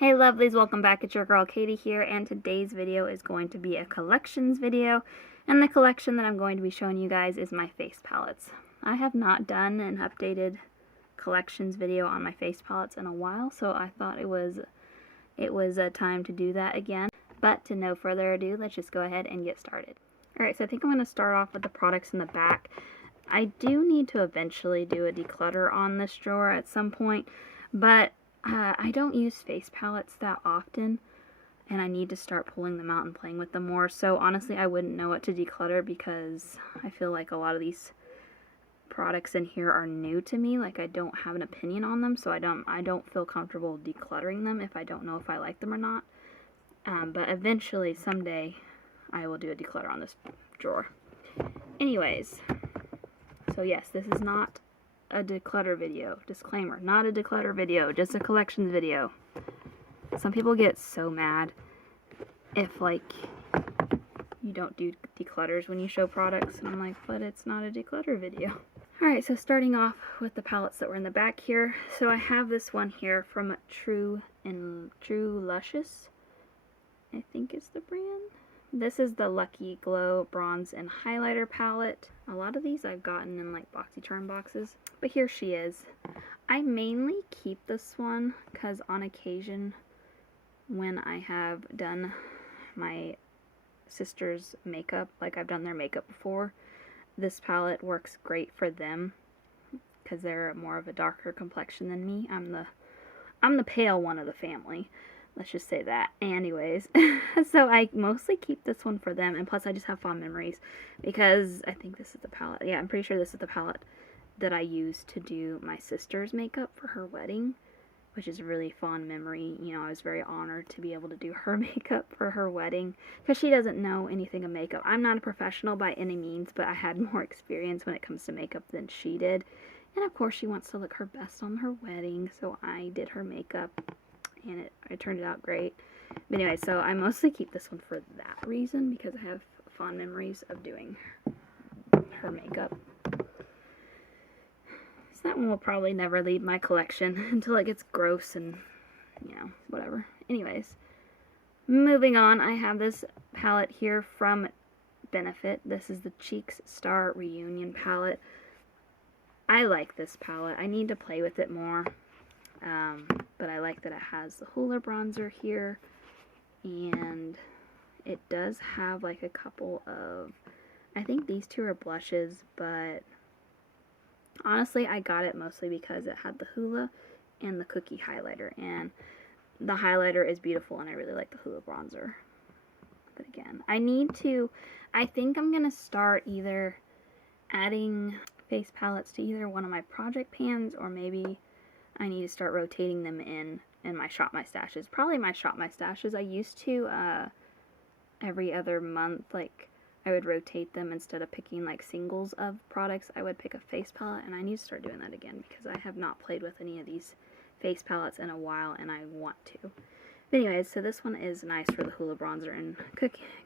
Hey lovelies, welcome back. It's your girl Katie here, and today's video is going to be a collections video, and the collection that I'm going to be showing you guys is my face palettes. I have not done an updated collections video on my face palettes in a while, so I thought it was time to do that again. But to no further ado, let's just go ahead and get started. Alright, so I think I'm going to start off with the products in the back. I do need to eventually do a declutter on this drawer at some point, but I don't use face palettes that often, and I need to start pulling them out and playing with them more. So honestly, I wouldn't know what to declutter because I feel like a lot of these products in here are new to me. Like, I don't have an opinion on them, so I don't feel comfortable decluttering them if I don't know if I like them or not. But eventually, someday, I will do a declutter on this drawer. Anyways, so yes, this is not a declutter video. Disclaimer, not a declutter video, just a collections video. Some people get so mad if, like, you don't do declutters when you show products, and I'm like, but it's not a declutter video. Alright, so starting off with the palettes that were in the back here. So I have this one here from True Luscious, I think is the brand. This is the Lucky Glow Bronze and Highlighter palette. A lot of these I've gotten in like BoxyCharm boxes, but here she is. I mainly keep this one because on occasion when I have done my sister's makeup, like I've done their makeup before, this palette works great for them because they're more of a darker complexion than me. I'm the pale one of the family. Let's just say that. Anyways, so I mostly keep this one for them, and plus I just have fond memories because I think this is the palette. Yeah, I'm pretty sure this is the palette that I used to do my sister's makeup for her wedding, which is a really fond memory. You know, I was very honored to be able to do her makeup for her wedding because she doesn't know anything of makeup. I'm not a professional by any means, but I had more experience when it comes to makeup than she did. And of course, she wants to look her best on her wedding, so I did her makeup. And it turned out great. But anyway, so I mostly keep this one for that reason, because I have fond memories of doing her makeup. So that one will probably never leave my collection until it gets gross and, you know, whatever. Anyways, moving on, I have this palette here from Benefit. This is the Cheeks Star Reunion palette. I like this palette. I need to play with it more. But I like that it has the Hoola bronzer here, and it does have like a couple of, I think these two are blushes, but honestly I got it mostly because it had the Hoola and the Cookie highlighter, and the highlighter is beautiful and I really like the Hoola bronzer. But again, I think I'm gonna start either adding face palettes to either one of my project pans, or maybe I need to start rotating them in my Shop My Stashes. Probably my Shop My Stashes. I used to, every other month, like, I would rotate them instead of picking, like, singles of products. I would pick a face palette, and I need to start doing that again because I have not played with any of these face palettes in a while, and I want to. But anyways, so this one is nice for the Hoola bronzer and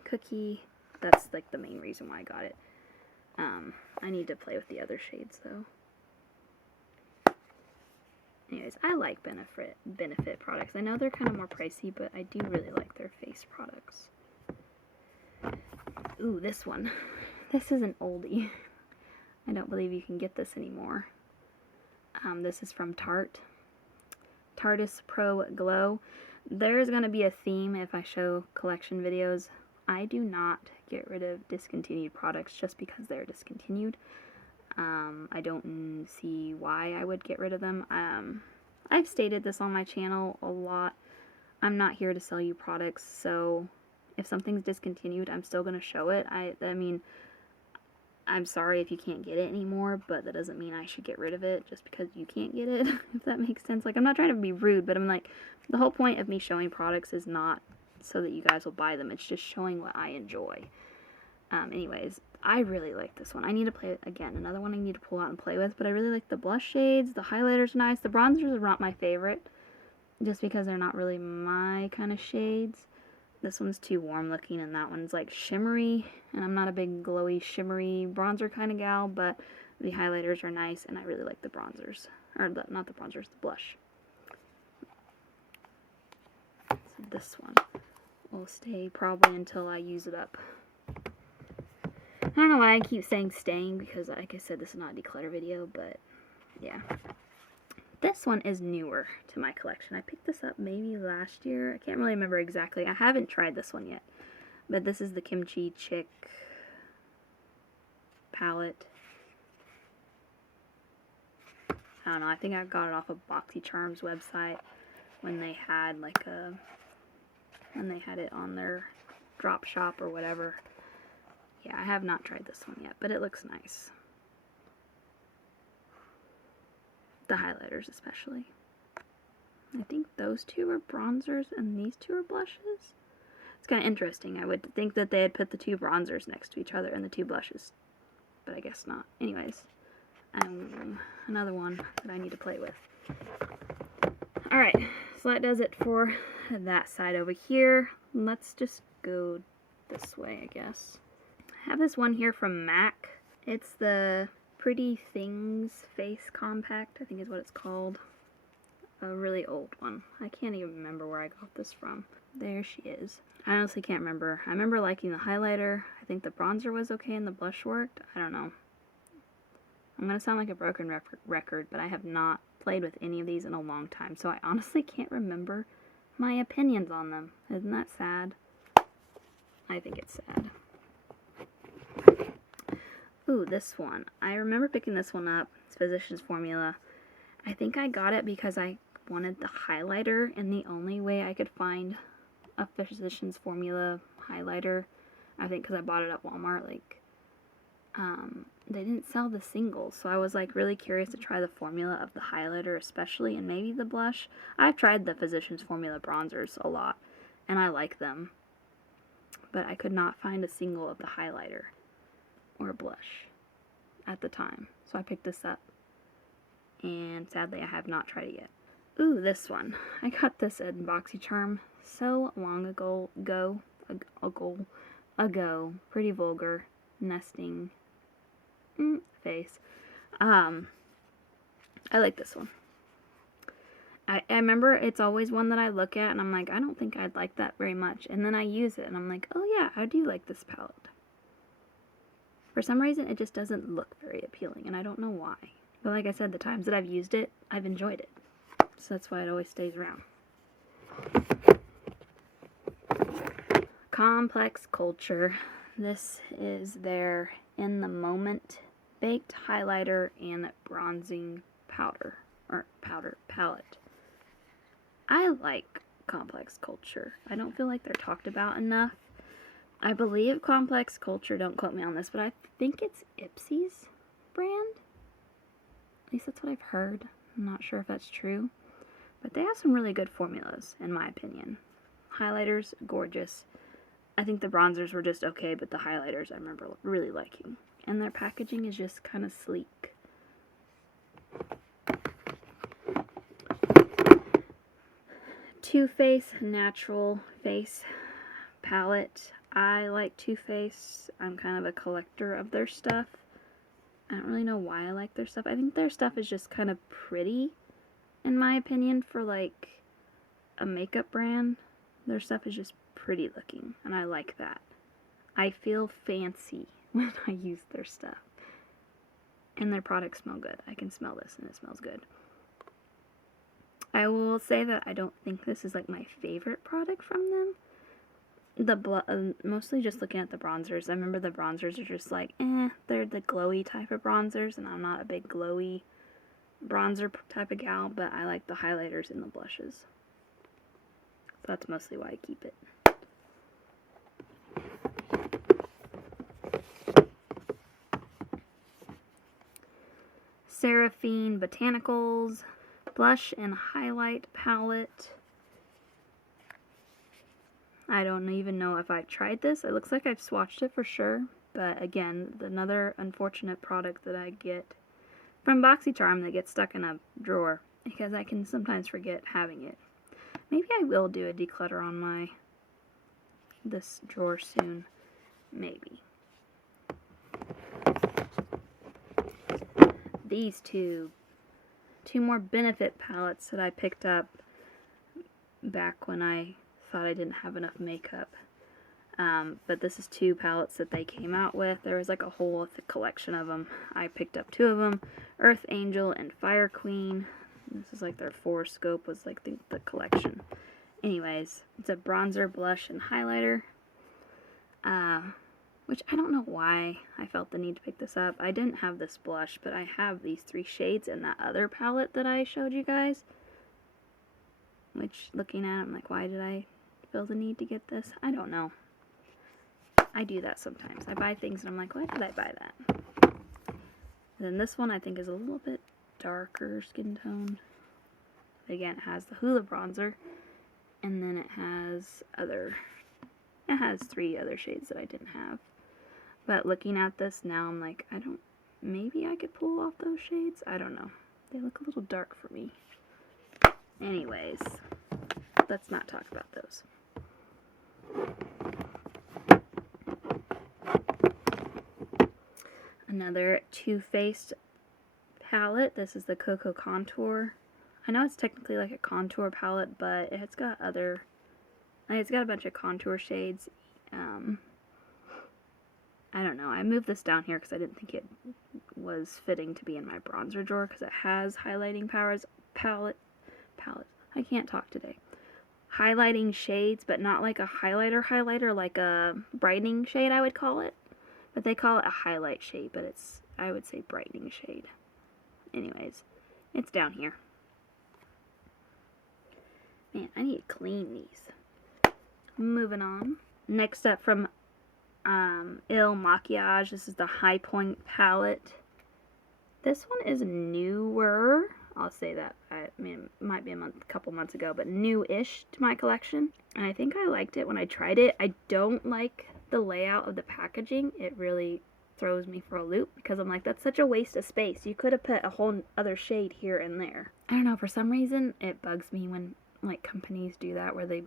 Cookie. That's, like, the main reason why I got it. I need to play with the other shades, though. Anyways, I like Benefit products. I know they're kind of more pricey, but I do really like their face products. Ooh, this one. This is an oldie. I don't believe you can get this anymore. This is from Tarte. Tarteist Pro Glow. There's going to be a theme if I show collection videos. I do not get rid of discontinued products just because they're discontinued. I don't see why I would get rid of them. I've stated this on my channel a lot. I'm not here to sell you products, so if something's discontinued, I'm still going to show it. I mean, I'm sorry if you can't get it anymore, but that doesn't mean I should get rid of it just because you can't get it, if that makes sense. Like, I'm not trying to be rude, but I'm like, the whole point of me showing products is not so that you guys will buy them. It's just showing what I enjoy. Anyways, I really like this one. I need to play, again, another one I need to pull out and play with, but I really like the blush shades. The highlighter's nice. The bronzers are not my favorite, just because they're not really my kind of shades. This one's too warm looking, and that one's like shimmery, and I'm not a big glowy, shimmery bronzer kind of gal, but the highlighters are nice, and I really like the bronzers. Or, not the bronzers, the blush. this one will stay probably until I use it up. I don't know why I keep saying staying, because like I said, this is not a declutter video, but yeah. This one is newer to my collection. I picked this up maybe last year. I can't really remember exactly. I haven't tried this one yet. But this is the Kimchi Chick palette. I don't know. I think I got it off of BoxyCharm's website when they had it on their drop shop or whatever. Yeah, I have not tried this one yet, but it looks nice. The highlighters especially. I think those two are bronzers and these two are blushes. It's kind of interesting. I would think that they had put the two bronzers next to each other and the two blushes, but I guess not. Anyways, another one that I need to play with. Alright, so that does it for that side over here. Let's just go this way, I guess. I have this one here from MAC. It's the Pretty Things Face Compact, I think is what it's called. A really old one. I can't even remember where I got this from. There she is. I honestly can't remember. I remember liking the highlighter. I think the bronzer was okay and the blush worked. I don't know. I'm going to sound like a broken record, but I have not played with any of these in a long time, so I honestly can't remember my opinions on them. Isn't that sad? I think it's sad. Ooh, this one. I remember picking this one up. It's Physicians Formula. I think I got it because I wanted the highlighter, and the only way I could find a Physicians Formula highlighter, I think because I bought it at Walmart, like, they didn't sell the singles, so I was like really curious to try the formula of the highlighter especially, and maybe the blush. I've tried the Physicians Formula bronzers a lot, and I like them, but I could not find a single of the highlighter or blush at the time, so I picked this up, and sadly I have not tried it yet. Ooh, this one. I got this at BoxyCharm so long ago. Pretty Vulgar Nesting Face. I like this one. I remember it's always one that I look at and I'm like, I don't think I'd like that very much. And then I use it and I'm like, oh yeah, I do like this palette. For some reason, it just doesn't look very appealing, and I don't know why. But like I said, the times that I've used it, I've enjoyed it. So that's why it always stays around. Complex Culture. This is their In the Moment Baked Highlighter and Bronzing Powder. Or powder palette. I like Complex Culture. I don't feel like they're talked about enough. I believe Complex Culture, don't quote me on this, but I think it's Ipsy's brand. At least that's what I've heard. I'm not sure if that's true. But they have some really good formulas, in my opinion. Highlighters, gorgeous. I think the bronzers were just okay, but the highlighters I remember really liking. And their packaging is just kind of sleek. Too Faced Natural Face Palette. I like Too Faced. I'm kind of a collector of their stuff. I don't really know why I like their stuff. I think their stuff is just kind of pretty, in my opinion, for like a makeup brand. Their stuff is just pretty looking, and I like that. I feel fancy when I use their stuff. And their products smell good. I can smell this, and it smells good. I will say that I don't think this is like my favorite product from them. Mostly just looking at the bronzers. I remember the bronzers are just like, they're the glowy type of bronzers, and I'm not a big glowy bronzer type of gal, but I like the highlighters and the blushes. So that's mostly why I keep it. Seraphine Botanicals Blush and Highlight Palette. I don't even know if I've tried this. It looks like I've swatched it for sure. But again, another unfortunate product that I get from BoxyCharm that gets stuck in a drawer because I can sometimes forget having it. Maybe I will do a declutter on this drawer soon. Maybe. These two more Benefit palettes that I picked up back when I thought I didn't have enough makeup. But this is 2 palettes that they came out with. There was like a whole collection of them. I picked up 2 of them, Earth Angel and Fire Queen. This is like their 4 scope was like the collection. Anyways, it's a bronzer, blush, and highlighter. Which I don't know why I felt the need to pick this up. I didn't have this blush, but I have these 3 shades in that other palette that I showed you guys. Which, looking at it, I'm like, why did I feel the need to get this? I don't know. I do that sometimes. I buy things and I'm like, why did I buy that? And then this one I think is a little bit darker skin tone. Again, it has the Hoola bronzer. And then it has 3 other shades that I didn't have. But looking at this now, I'm like, maybe I could pull off those shades? I don't know. They look a little dark for me. Anyways, let's not talk about those. Another Too Faced palette. This is the Cocoa Contour. I know it's technically like a contour palette, but it's got it's got a bunch of contour shades. I don't know. I moved this down here because I didn't think it was fitting to be in my bronzer drawer because it has highlighting palette. I can't talk today. Highlighting shades, but not like a highlighter, like a brightening shade, I would call it. But they call it a highlight shade, but it's, I would say, brightening shade. Anyways, it's down here. Man, I need to clean these. Moving on. Next up from Il Makiage. This is the High Point palette. This one is newer. I'll say that. I mean, it might be a couple months ago, but new-ish to my collection. And I think I liked it when I tried it. I don't like the layout of the packaging. It really throws me for a loop because I'm like, that's such a waste of space. You could have put a whole other shade here and there. I don't know, for some reason it bugs me when like companies do that where they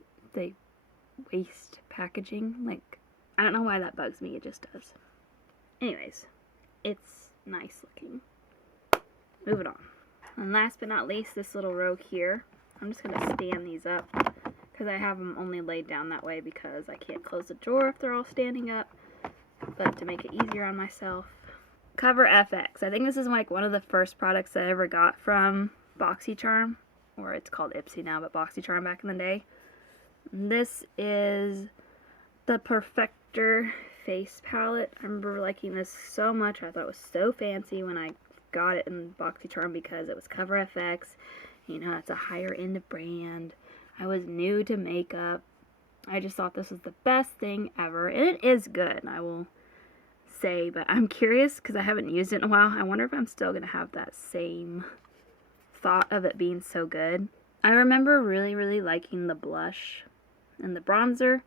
waste packaging. Like, I don't know why that bugs me, it just does. Anyways, it's nice looking. Moving on. And last but not least, this little row here. I'm just going to stand these up because I have them only laid down that way because I can't close the drawer if they're all standing up. But to make it easier on myself. Cover FX. I think this is like one of the first products I ever got from BoxyCharm. Or it's called Ipsy now, but BoxyCharm back in the day. This is the Perfector face palette. I remember liking this so much. I thought it was so fancy when I got it in BoxyCharm because it was Cover FX. You know, it's a higher end brand. I was new to makeup. I just thought this was the best thing ever. And it is good, I will say. But I'm curious because I haven't used it in a while. I wonder if I'm still going to have that same thought of it being so good. I remember really, really liking the blush and the bronzer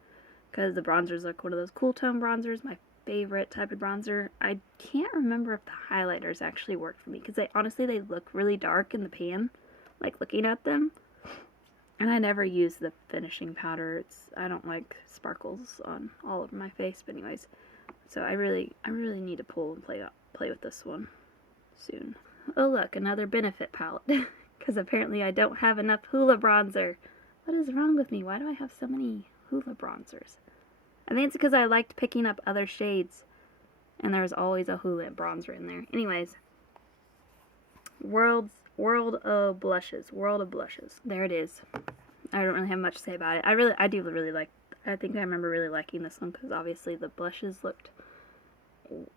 because the bronzer is like one of those cool tone bronzers, my favorite type of bronzer. I can't remember if the highlighters actually worked for me because honestly they look really dark in the pan, like looking at them. And I never use the finishing powder. I don't like sparkles on all of my face, but anyways. So I really need to pull and play with this one soon. Oh look, another Benefit palette. Because apparently I don't have enough Hoola bronzer. What is wrong with me? Why do I have so many Hoola bronzers? I think it's because I liked picking up other shades. And there's always a Hoola bronzer in there. Anyways. World of Blushes. World of Blushes. There it is. I don't really have much to say about it. I do really like, I think I remember really liking this one because obviously the blushes looked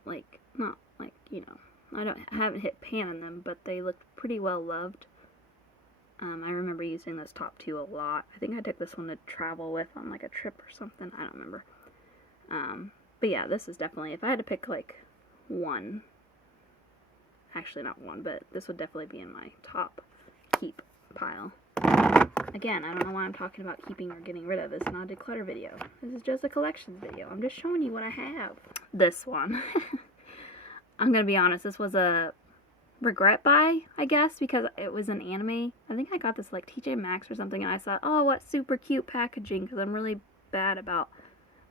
like, not like, you know, I haven't hit pan on them, but they looked pretty well loved. I remember using those top 2 a lot. I think I took this one to travel with on like a trip or something. I don't remember. But yeah, this is definitely, if I had to pick like one, actually not one, but this would definitely be in my top keep pile. Again, I don't know why I'm talking about keeping or getting rid of. It's not a declutter video. This is just a collections video. I'm just showing you what I have. This one. I'm gonna be honest, this was a regret buy, I guess, because it was an anime. I think I got this like TJ Maxx or something, and I thought, oh, what super cute packaging, because I'm really bad about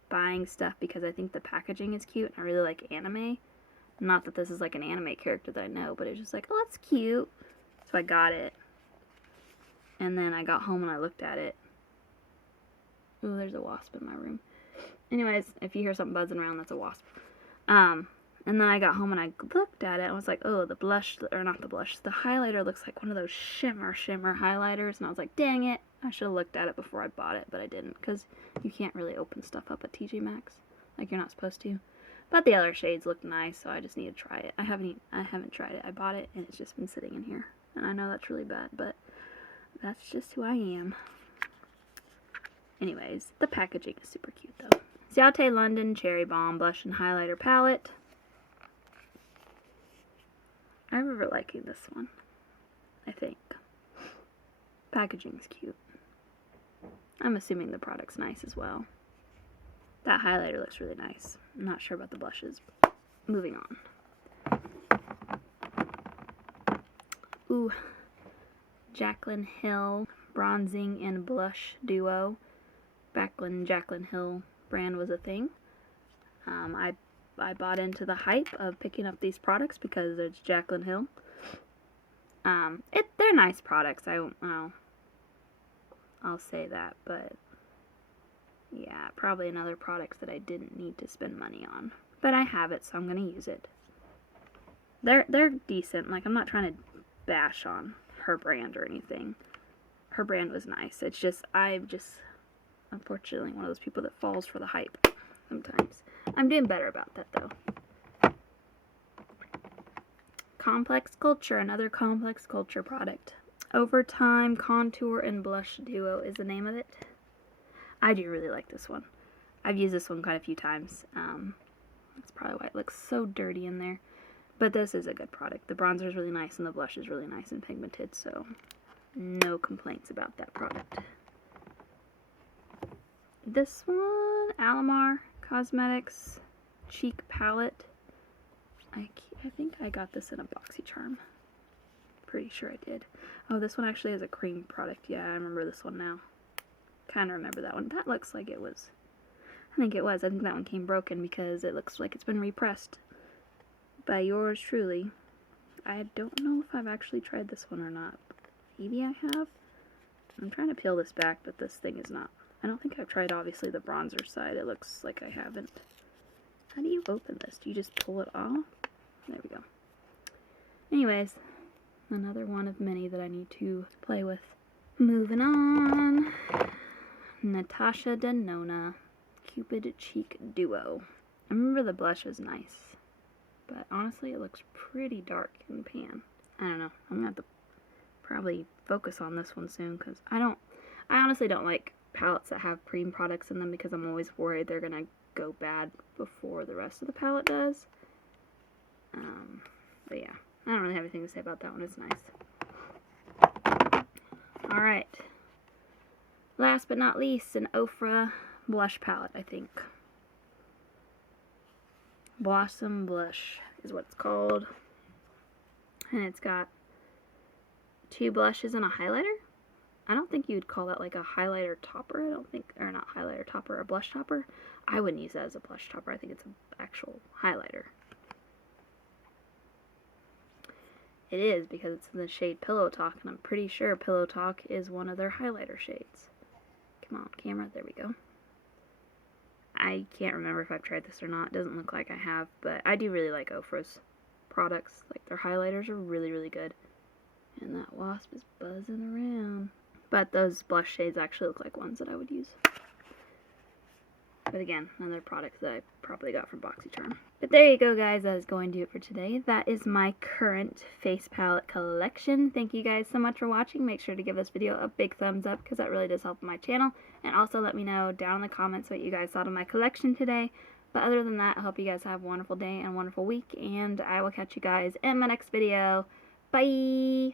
buying stuff because I think the packaging is cute, and I really like anime. Not that this is like an anime character that I know, but it's just like, oh, that's cute. So I got it. And then I got home and I looked at it. Ooh, there's a wasp in my room. Anyways, if you hear something buzzing around, that's a wasp. And then I got home and I looked at it and I was like, oh, the blush, or not the blush, the highlighter looks like one of those shimmer highlighters. And I was like, dang it, I should have looked at it before I bought it, but I didn't, because you can't really open stuff up at TJ Maxx. Like, you're not supposed to. But the other shades look nice, so I just need to try it. I haven't tried it. I bought it and it's just been sitting in here. And I know that's really bad, but that's just who I am. Anyways, the packaging is super cute though. Ciate London Cherry Bomb Blush and Highlighter Palette. I remember liking this one, I think. Packaging's cute. I'm assuming the product's nice as well. That highlighter looks really nice. I'm not sure about the blushes. Moving on. Ooh. Jaclyn Hill Bronzing and Blush Duo. Back when Jaclyn Hill brand was a thing. I bought into the hype of picking up these products because it's Jaclyn Hill. They're nice products. I'll say that, but yeah, probably another products that I didn't need to spend money on. But I have it, so I'm gonna use it. They're decent. Like, I'm not trying to bash on her brand or anything. Her brand was nice. It's just, I'm just unfortunately one of those people that falls for the hype sometimes. I'm doing better about that though. Complex Culture, another Complex Culture product. Overtime Contour and Blush Duo is the name of it. I do really like this one. I've used this one quite a few times. That's probably why it looks so dirty in there. But this is a good product. The bronzer is really nice and the blush is really nice and pigmented, so no complaints about that product. This one, Alamar Cosmetics Cheek Palette. I think I got this in a BoxyCharm. Pretty sure I did. Oh, this one actually has a cream product. Yeah, I remember this one now. Kind of remember that one. That looks like it was. I think it was. I think that one came broken because it looks like it's been repressed by yours truly. I don't know if I've actually tried this one or not. Maybe I have. I'm trying to peel this back, but this thing is not. I don't think I've tried, obviously, the bronzer side. It looks like I haven't. How do you open this? Do you just pull it off? There we go. Anyways, another one of many that I need to play with. Moving on. Natasha Denona Cupid Cheek Duo. I remember the blush is nice, but honestly it looks pretty dark in the pan. I don't know. I'm gonna have to probably focus on this one soon because I honestly don't like palettes that have cream products in them because I'm always worried they're gonna go bad before the rest of the palette does. But yeah, I don't really have anything to say about that one. It's nice. Alright. Last but not least, an Ofra blush palette, I think. Blossom Blush is what it's called. And it's got 2 blushes and a highlighter. I don't think you would call that like a highlighter topper. I don't think, or not highlighter topper, a blush topper. I wouldn't use that as a blush topper. I think it's an actual highlighter. It is because it's in the shade Pillow Talk, and I'm pretty sure Pillow Talk is one of their highlighter shades. Come on, camera. There we go. I can't remember if I've tried this or not. It doesn't look like I have, but I do really like Ofra's products. Like, their highlighters are really, really good. And that wasp is buzzing around. But those blush shades actually look like ones that I would use. But again, another product that I probably got from BoxyCharm. But there you go, guys. That is going to do it for today. That is my current face palette collection. Thank you guys so much for watching. Make sure to give this video a big thumbs up because that really does help my channel. And also let me know down in the comments what you guys thought of my collection today. But other than that, I hope you guys have a wonderful day and a wonderful week. And I will catch you guys in my next video. Bye!